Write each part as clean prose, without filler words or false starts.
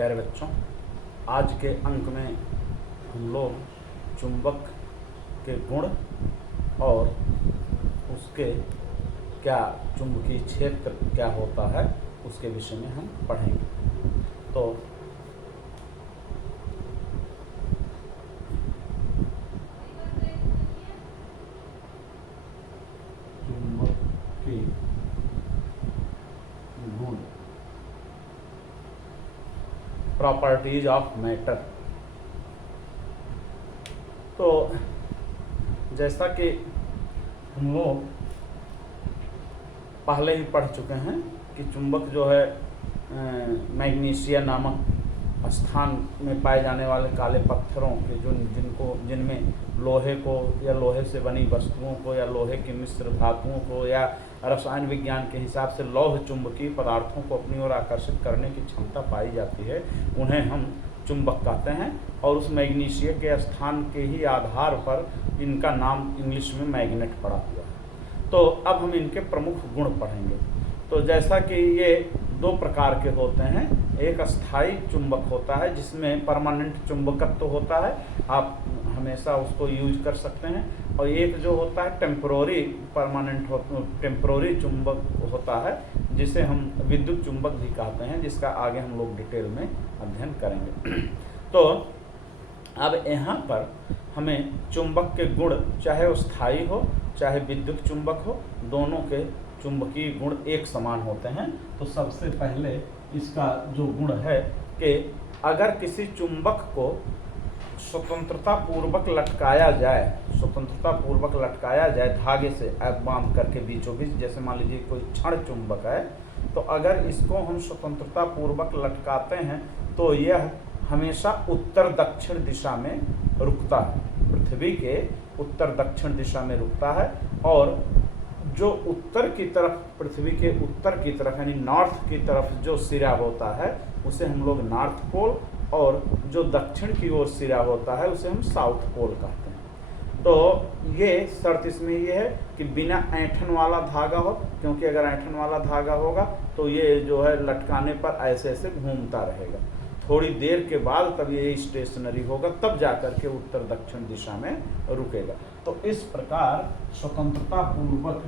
प्यारे बच्चों, आज के अंक में हम लोग चुंबक के गुण और उसके क्या चुंबकीय क्षेत्र क्या होता है उसके विषय में हम पढ़ेंगे। तो चुंबक के गुण, प्रॉपर्टीज ऑफ मैटर। तो जैसा कि हम लोग पहले ही पढ़ चुके हैं कि चुंबक जो है मैग्नीशिया नामक स्थान में पाए जाने वाले काले पत्थरों के जिनमें लोहे को या लोहे से बनी वस्तुओं को या लोहे की मिश्र धातुओं को या रसायन विज्ञान के हिसाब से लौह चुंबकीय पदार्थों को अपनी ओर आकर्षित करने की क्षमता पाई जाती है, उन्हें हम चुंबक कहते हैं। और उस मैग्नीशिया के स्थान के ही आधार पर इनका नाम इंग्लिश में मैग्नेट पड़ा हुआ है। तो अब हम इनके प्रमुख गुण पढ़ेंगे। तो जैसा कि ये दो प्रकार के होते हैं, एक अस्थाई चुंबक होता है जिसमें परमानेंट चुंबकत्व होता है, आप हमेशा उसको यूज कर सकते हैं, और एक जो होता है टेम्परोरी चुंबक होता है जिसे हम विद्युत चुंबक भी कहते हैं, जिसका आगे हम लोग डिटेल में अध्ययन करेंगे। तो अब यहाँ पर हमें चुंबक के गुण, चाहे वो स्थायी हो चाहे विद्युत चुंबक हो, दोनों के चुंबकीय गुण एक समान होते हैं। तो सबसे पहले इसका जो गुण है कि अगर किसी चुंबक को स्वतंत्रता पूर्वक लटकाया जाए धागे से बांध करके बीचों बीच, जैसे मान लीजिए कोई क्षण चुंबक है, तो अगर इसको हम स्वतंत्रता पूर्वक लटकाते हैं तो यह हमेशा उत्तर दक्षिण दिशा में रुकता है, पृथ्वी के उत्तर दक्षिण दिशा में रुकता है। और जो उत्तर की तरफ, पृथ्वी के उत्तर की तरफ यानी नॉर्थ की तरफ जो सिरा होता है उसे हम लोग नॉर्थ पोल, और जो दक्षिण की ओर सिरा होता है उसे हम साउथ पोल कहते हैं। तो ये शर्त इसमें ये है कि बिना ऐंठन वाला धागा हो, क्योंकि अगर ऐंठन वाला धागा होगा तो ये जो है लटकाने पर ऐसे ऐसे घूमता रहेगा, थोड़ी देर के बाद तब ये स्टेशनरी होगा, तब जाकर के उत्तर दक्षिण दिशा में रुकेगा। तो इस प्रकार स्वतंत्रता पूर्वक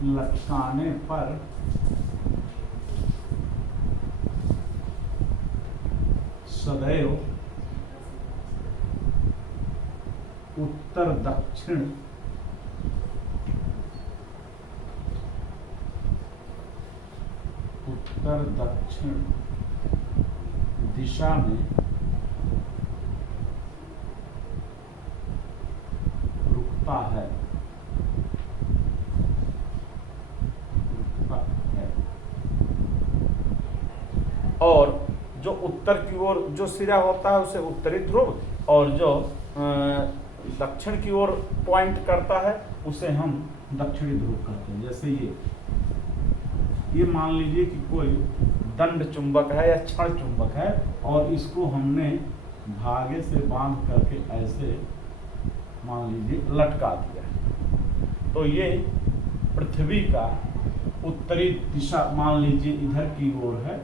लटकाने पर सदैव उत्तर दक्षिण दिशा में रुकता है। और जो उत्तर की ओर जो सिरा होता है उसे उत्तरी ध्रुव, और जो दक्षिण की ओर पॉइंट करता है उसे हम दक्षिणी ध्रुव कहते हैं। जैसे ये मान लीजिए कि कोई दंड चुंबक है या क्षण चुंबक है, और इसको हमने धागे से बांध करके ऐसे मान लीजिए लटका दिया, तो ये पृथ्वी का उत्तरी दिशा मान लीजिए इधर की ओर है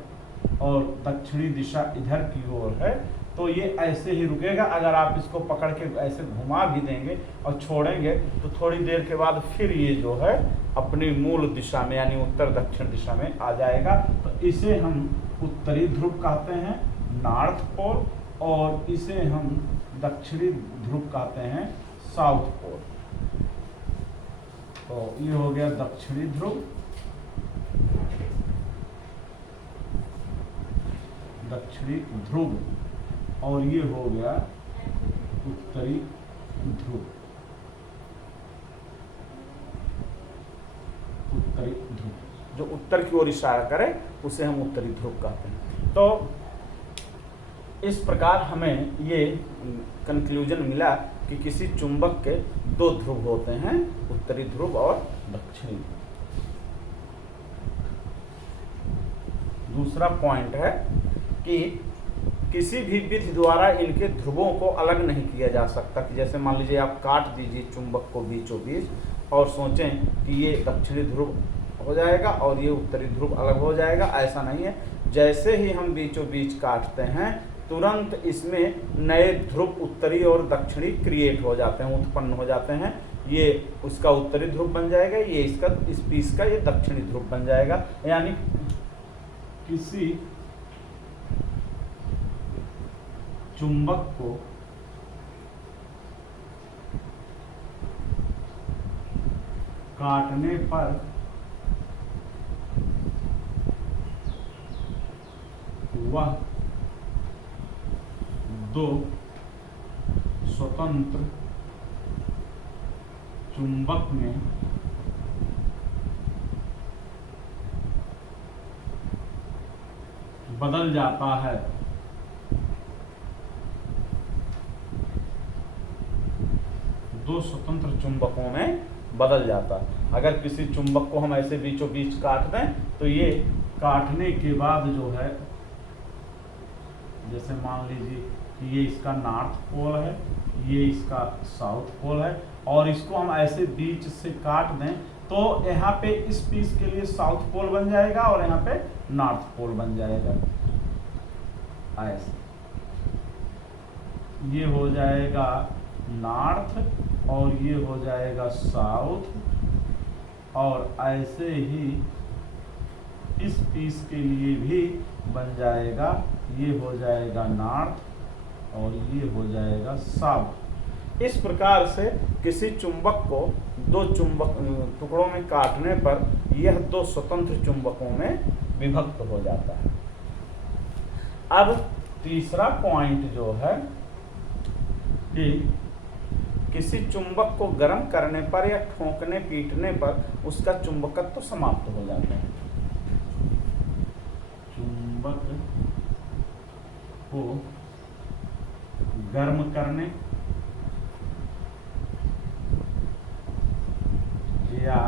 और दक्षिणी दिशा इधर की ओर है, तो ये ऐसे ही रुकेगा। अगर आप इसको पकड़ के ऐसे घुमा भी देंगे और छोड़ेंगे तो थोड़ी देर के बाद फिर ये जो है अपनी मूल दिशा में यानी उत्तर दक्षिण दिशा में आ जाएगा। तो इसे हम उत्तरी ध्रुव कहते हैं, नॉर्थ पोल, और इसे हम दक्षिणी ध्रुव कहते हैं, साउथ पोल। तो ये हो गया दक्षिणी ध्रुव, और ये हो गया उत्तरी ध्रुव। जो उत्तर की ओर इशारा करे उसे हम उत्तरी ध्रुव कहते हैं। तो इस प्रकार हमें ये कंक्लूजन मिला कि किसी चुंबक के दो ध्रुव होते हैं, उत्तरी ध्रुव और दक्षिणी ध्रुव। दूसरा पॉइंट है कि किसी भी विधि द्वारा इनके ध्रुवों को अलग नहीं किया जा सकता। कि जैसे मान लीजिए आप काट दीजिए चुंबक को बीचों बीच और सोचें कि ये दक्षिणी ध्रुव हो जाएगा और ये उत्तरी ध्रुव अलग हो जाएगा, ऐसा नहीं है। जैसे ही हम बीचों बीच काटते हैं तुरंत इसमें नए ध्रुव उत्तरी और दक्षिणी क्रिएट हो जाते हैं, उत्पन्न हो जाते हैं। ये उसका उत्तरी ध्रुव बन जाएगा, ये इसका इस पीस का ये दक्षिणी ध्रुव बन जाएगा। यानी किसी चुंबक को काटने पर वह दो स्वतंत्र चुंबक में बदल जाता है। दो स्वतंत्र चुंबकों में बदल जाता है। अगर किसी चुंबक को हम ऐसे बीचों बीच काट दें तो ये काटने के बाद जो है, जैसे मान लीजिए कि ये इसका नॉर्थ पोल है, ये इसका साउथ पोल है, और इसको हम ऐसे बीच से काट दें तो यहाँ पे इस पीस के लिए साउथ पोल बन जाएगा और यहाँ पे नॉर्थ पोल बन जाएगा। ऐसे ये हो जाएगा नॉर्थ और ये हो जाएगा साउथ, और ऐसे ही इस पीस के लिए भी बन जाएगा, ये हो जाएगा नॉर्थ और ये हो जाएगा साउथ। इस प्रकार से किसी चुंबक को दो चुंबक टुकड़ों में काटने पर यह दो स्वतंत्र चुंबकों में विभक्त हो जाता है। अब तीसरा पॉइंट जो है कि किसी चुंबक को गर्म करने पर या ठोकने पीटने पर उसका चुंबकत्व समाप्त हो जाता है। चुंबक को गर्म करने या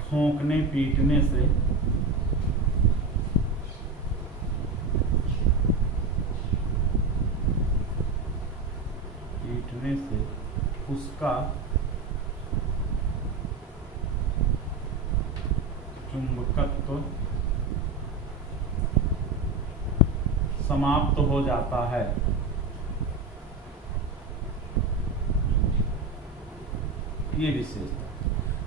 ठोकने पीटने से उसका चुंबकत्व समाप्त हो जाता है। ये विशेषता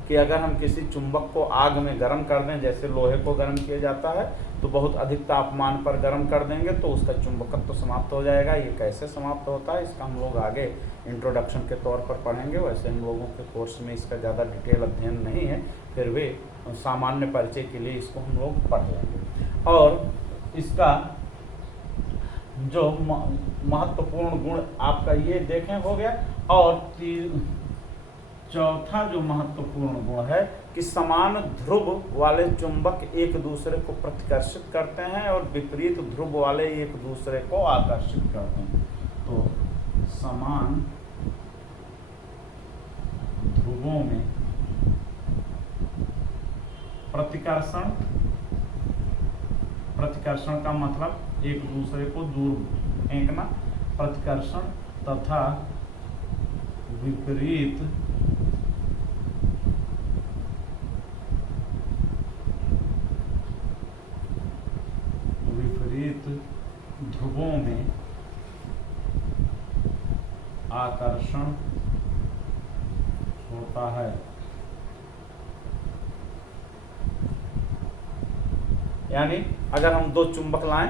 कि अगर हम किसी चुंबक को आग में गर्म कर दें, जैसे लोहे को गर्म किया जाता है तो बहुत अधिक तापमान पर गर्म कर देंगे तो उसका चुंबकत्व समाप्त हो जाएगा। ये कैसे समाप्त होता है इसका हम लोग आगे इंट्रोडक्शन के तौर पर पढ़ेंगे। वैसे हम लोगों के कोर्स में इसका ज़्यादा डिटेल अध्ययन नहीं है, फिर भी सामान्य परिचय के लिए इसको हम लोग पढ़ लेंगे। और इसका जो महत्वपूर्ण गुण आपका ये देखें हो गया। और चौथा जो महत्वपूर्ण गुण है कि समान ध्रुव वाले चुंबक एक दूसरे को प्रतिकर्षित करते हैं और विपरीत ध्रुव वाले एक दूसरे को आकर्षित करते हैं। तो समान ध्रुवों में प्रतिकर्षण, प्रतिकर्षण का मतलब एक दूसरे को दूर फेंकना, प्रतिकर्षण तथा विपरीत ध्रुवों में आकर्षण होता है। यानी अगर हम दो चुंबक लाएं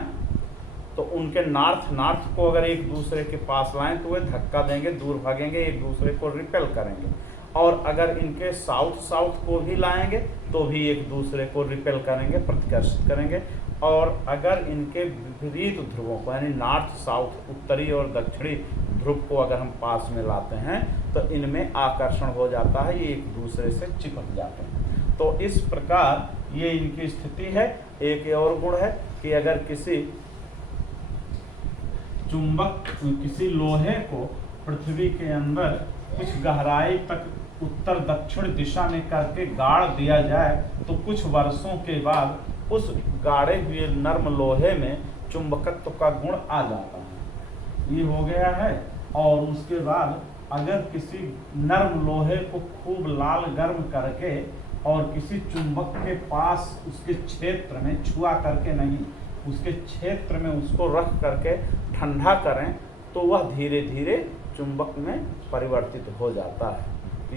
तो उनके नॉर्थ को अगर एक दूसरे के पास लाएं तो वे धक्का देंगे, दूर भागेंगे, एक दूसरे को रिपेल करेंगे। और अगर इनके साउथ को भी लाएंगे तो भी एक दूसरे को रिपेल करेंगे, प्रतिकर्षित करेंगे। और अगर इनके विपरीत ध्रुवों को यानी नॉर्थ साउथ, उत्तरी और दक्षिणी ध्रुव को अगर हम पास में लाते हैं तो इनमें आकर्षण हो जाता है, ये एक दूसरे से चिपक जाते हैं। तो इस प्रकार ये इनकी स्थिति है। एक और गुण है कि अगर किसी चुंबक, किसी लोहे को पृथ्वी के अंदर कुछ गहराई तक उत्तर दक्षिण दिशा में करके गाड़ दिया जाए तो कुछ वर्षों के बाद उस गाड़े हुए नर्म लोहे में चुंबकत्व का गुण आ जाता है। ये हो गया है। और उसके बाद अगर किसी नर्म लोहे को खूब लाल गर्म करके और किसी चुंबक के पास उसके क्षेत्र में, छुआ करके नहीं, उसके क्षेत्र में उसको रख करके ठंडा करें तो वह धीरे धीरे चुंबक में परिवर्तित हो जाता है।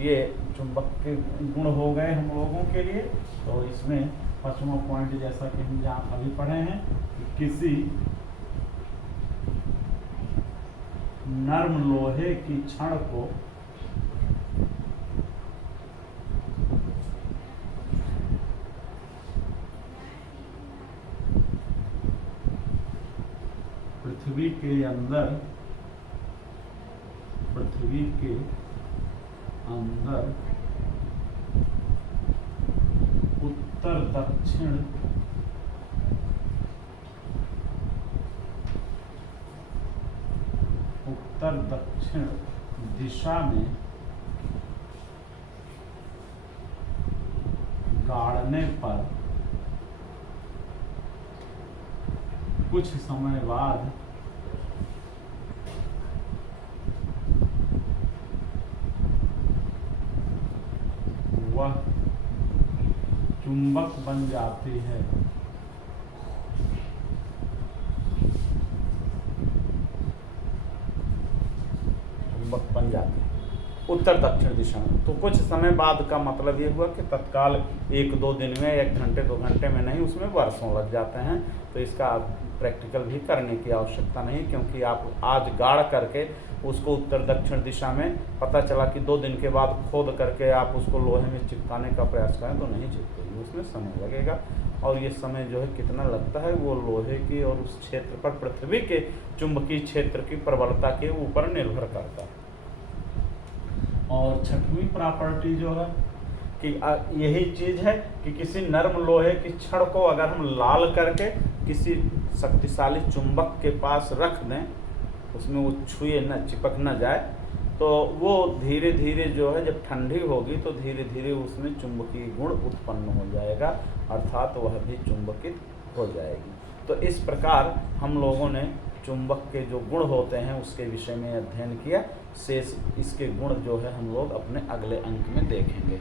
ये चुंबक के गुण हो गए हम लोगों के लिए। तो इसमें 5वां पॉइंट जैसा कि हम जहाँ अभी पढ़े हैं कि किसी नर्म लोहे की छड़ को पृथ्वी के अंदर उत्तर दक्षिण दिशा में गाड़ने पर कुछ समय बाद वह चुंबक बन जाती है। चुंबक बन जाती है उत्तर दक्षिण दिशा में। तो कुछ समय बाद का मतलब ये हुआ कि तत्काल 1-2 दिन में, 1 घंटे 2 घंटे में नहीं, उसमें वर्षों लग जाते हैं। तो इसका प्रैक्टिकल भी करने की आवश्यकता नहीं, क्योंकि आप आज गाड़ करके उसको उत्तर दक्षिण दिशा में, पता चला कि 2 दिन के बाद खोद करके आप उसको लोहे में चिपकाने का प्रयास करें तो नहीं चिपकेगी, उसमें समय लगेगा। और ये समय जो है कितना लगता है वो लोहे की और उस क्षेत्र पर, पृथ्वी के चुंबकीय क्षेत्र की प्रबलता के ऊपर निर्भर करता है। और 6वीं प्रॉपर्टी जो है कि यही चीज़ है कि किसी नर्म लोहे की छड़ को अगर हम लाल करके किसी शक्तिशाली चुंबक के पास रख दें, उसमें वो छुए न, चिपक न जाए, तो वो धीरे धीरे जो है जब ठंडी होगी तो धीरे धीरे उसमें चुंबकीय गुण उत्पन्न हो जाएगा, अर्थात वह भी चुंबकित हो जाएगी। तो इस प्रकार हम लोगों ने चुंबक के जो गुण होते हैं उसके विषय में अध्ययन किया। शेष इसके गुण जो है हम लोग अपने अगले अंक में देखेंगे।